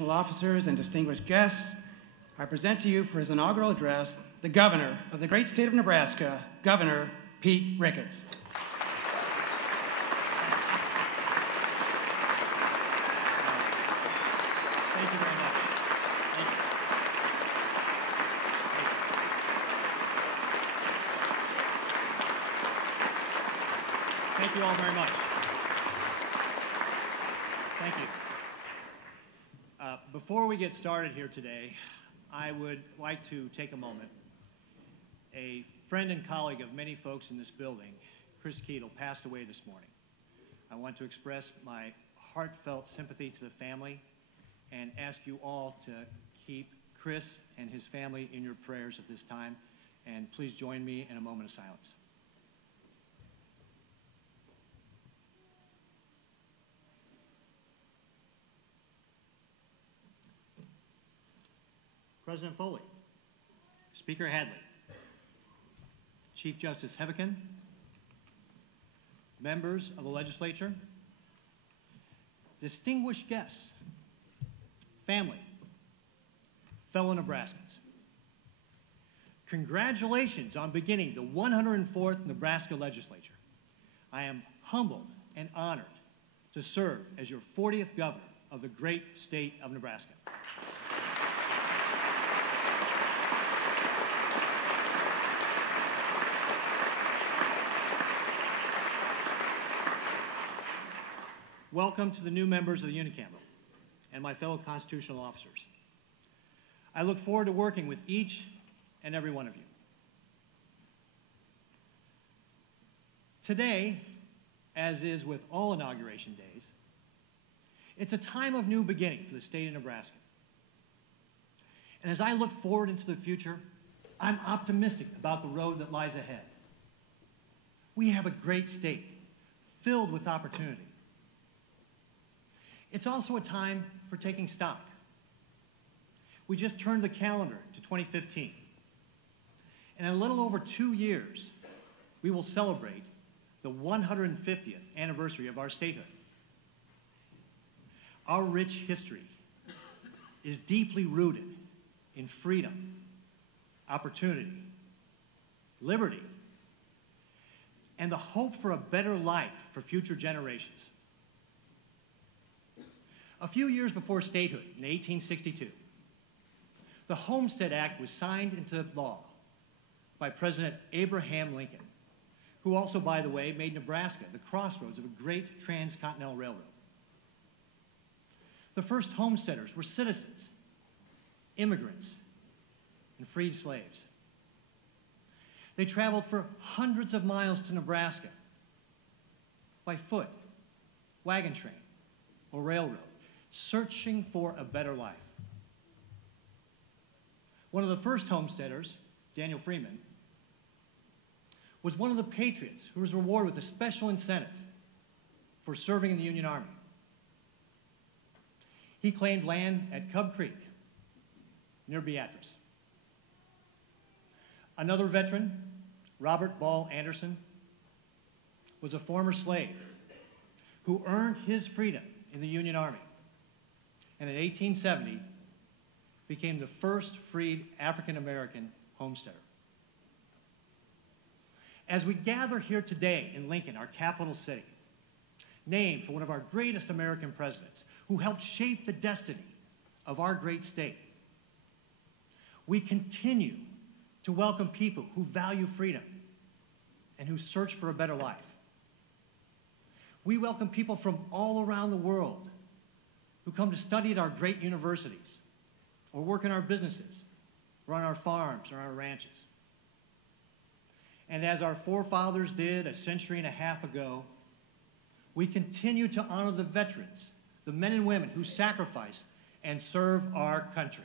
Officers and distinguished guests, I present to you for his inaugural address, the Governor of the great state of Nebraska, Governor Pete Ricketts. Thank you very much. Thank you. Thank you all very much. Thank you. Before we get started here today, I would like to take a moment. A friend and colleague of many folks in this building, Chris Keatle, passed away this morning. I want to express my heartfelt sympathy to the family and ask you all to keep Chris and his family in your prayers at this time, and please join me in a moment of silence. President Foley, Speaker Hadley, Chief Justice Heavican, members of the Legislature, distinguished guests, family, fellow Nebraskans. Congratulations on beginning the 104th Nebraska Legislature. I am humbled and honored to serve as your 40th governor of the great state of Nebraska. Welcome to the new members of the unicameral and my fellow constitutional officers. I look forward to working with each and every one of you. Today, as is with all inauguration days, it's a time of new beginning for the state of Nebraska. And as I look forward into the future, I'm optimistic about the road that lies ahead. We have a great state filled with opportunity. It's also a time for taking stock. We just turned the calendar to 2015. And in a little over 2 years, we will celebrate the 150th anniversary of our statehood. Our rich history is deeply rooted in freedom, opportunity, liberty, and the hope for a better life for future generations. A few years before statehood, in 1862, the Homestead Act was signed into law by President Abraham Lincoln, who also, by the way, made Nebraska the crossroads of a great transcontinental railroad. The first homesteaders were citizens, immigrants, and freed slaves. They traveled for hundreds of miles to Nebraska by foot, wagon train, or railroad, searching for a better life. One of the first homesteaders, Daniel Freeman, was one of the patriots who was rewarded with a special incentive for serving in the Union Army. He claimed land at Cub Creek, near Beatrice. Another veteran, Robert Ball Anderson, was a former slave who earned his freedom in the Union Army, and in 1870 became the first freed African-American homesteader. As we gather here today in Lincoln, our capital city, named for one of our greatest American presidents who helped shape the destiny of our great state, we continue to welcome people who value freedom and who search for a better life. We welcome people from all around the world who come to study at our great universities, or work in our businesses, or on our farms or our ranches. And as our forefathers did a century and a half ago, we continue to honor the veterans, the men and women who sacrifice and serve our country.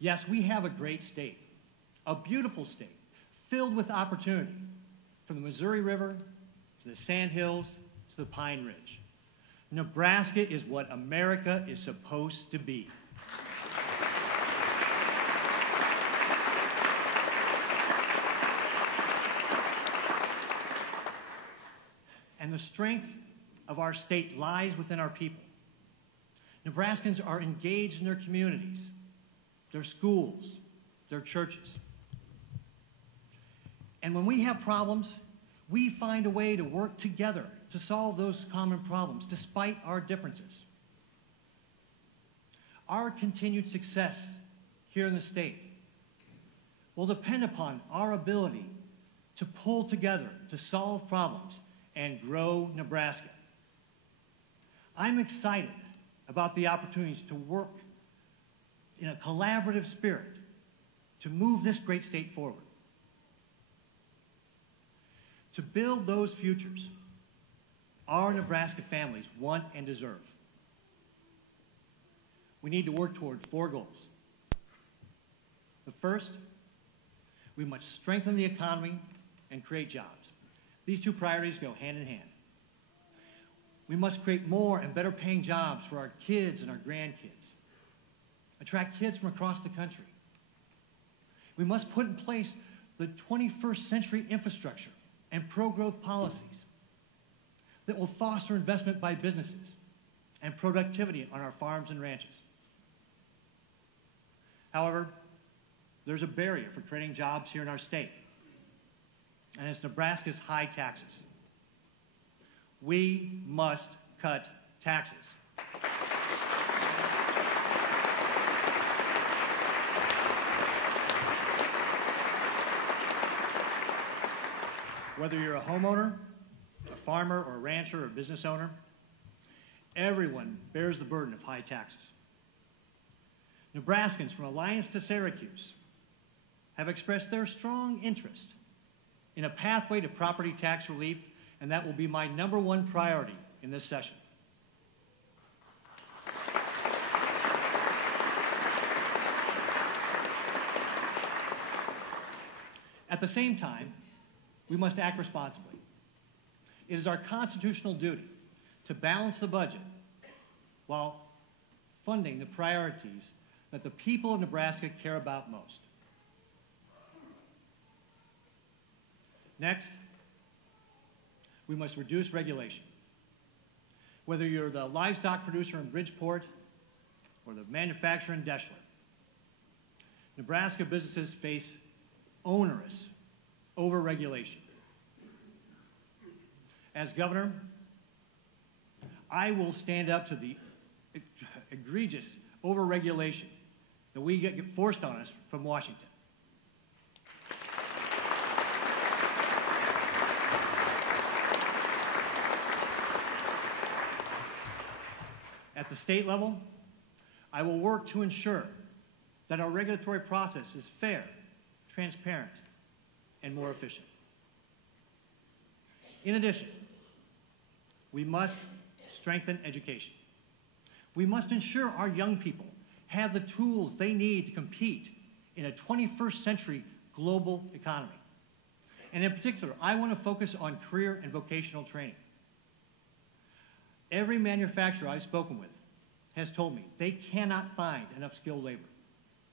Yes, we have a great state, a beautiful state, filled with opportunity, from the Missouri River to the Sandhills to the Pine Ridge. Nebraska is what America is supposed to be. strength of our state lies within our people. Nebraskans are engaged in their communities, their schools, their churches. And when we have problems, we find a way to work together to solve those common problems despite our differences. Our continued success here in the state will depend upon our ability to pull together to solve problems and grow Nebraska. I'm excited about the opportunities to work in a collaborative spirit to move this great state forward. To build those futures our Nebraska families want and deserve. We need to work toward 4 goals. The first, we must strengthen the economy and create jobs. These 2 priorities go hand in hand. We must create more and better paying jobs for our kids and our grandkids. Attract kids from across the country. We must put in place the 21st century infrastructure and pro-growth policies that will foster investment by businesses and productivity on our farms and ranches. However, there's a barrier for creating jobs here in our state, and it's Nebraska's high taxes. We must cut taxes. Whether you're a homeowner, a farmer, or a rancher, or a business owner, everyone bears the burden of high taxes. Nebraskans from Alliance to Syracuse have expressed their strong interest in a pathway to property tax relief, and that will be my #1 priority in this session. At the same time, we must act responsibly. It is our constitutional duty to balance the budget while funding the priorities that the people of Nebraska care about most. Next, we must reduce regulation. Whether you're the livestock producer in Bridgeport or the manufacturer in Deschler, Nebraska businesses face onerous overregulation. As governor, I will stand up to the egregious overregulation that we get forced on us from Washington. At the state level, I will work to ensure that our regulatory process is fair, transparent, and more efficient. In addition, we must strengthen education. We must ensure our young people have the tools they need to compete in a 21st century global economy. And in particular, I want to focus on career and vocational training. Every manufacturer I've spoken with has told me they cannot find enough skilled labor,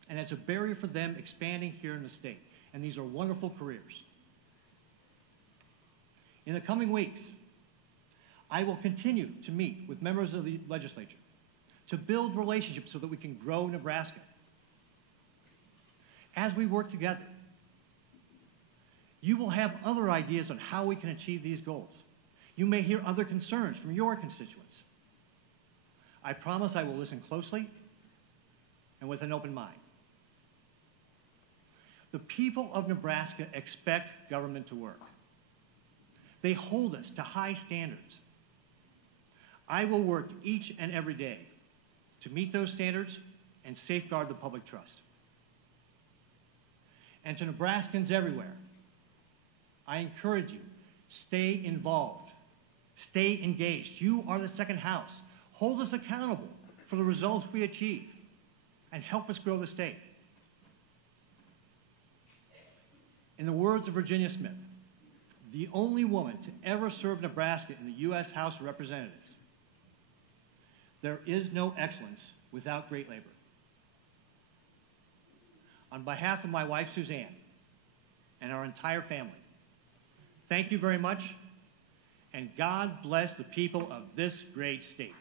and it's a barrier for them expanding here in the state. And these are wonderful careers. In the coming weeks, I will continue to meet with members of the legislature to build relationships so that we can grow Nebraska. As we work together, you will have other ideas on how we can achieve these goals. You may hear other concerns from your constituents. I promise I will listen closely and with an open mind. The people of Nebraska expect government to work. They hold us to high standards. I will work each and every day to meet those standards and safeguard the public trust. And to Nebraskans everywhere, I encourage you, stay involved, stay engaged. You are the second house. Hold us accountable for the results we achieve and help us grow the state. In the words of Virginia Smith, the only woman to ever serve Nebraska in the U.S. House of Representatives, there is no excellence without great labor. On behalf of my wife, Suzanne, and our entire family, thank you very much, and God bless the people of this great state.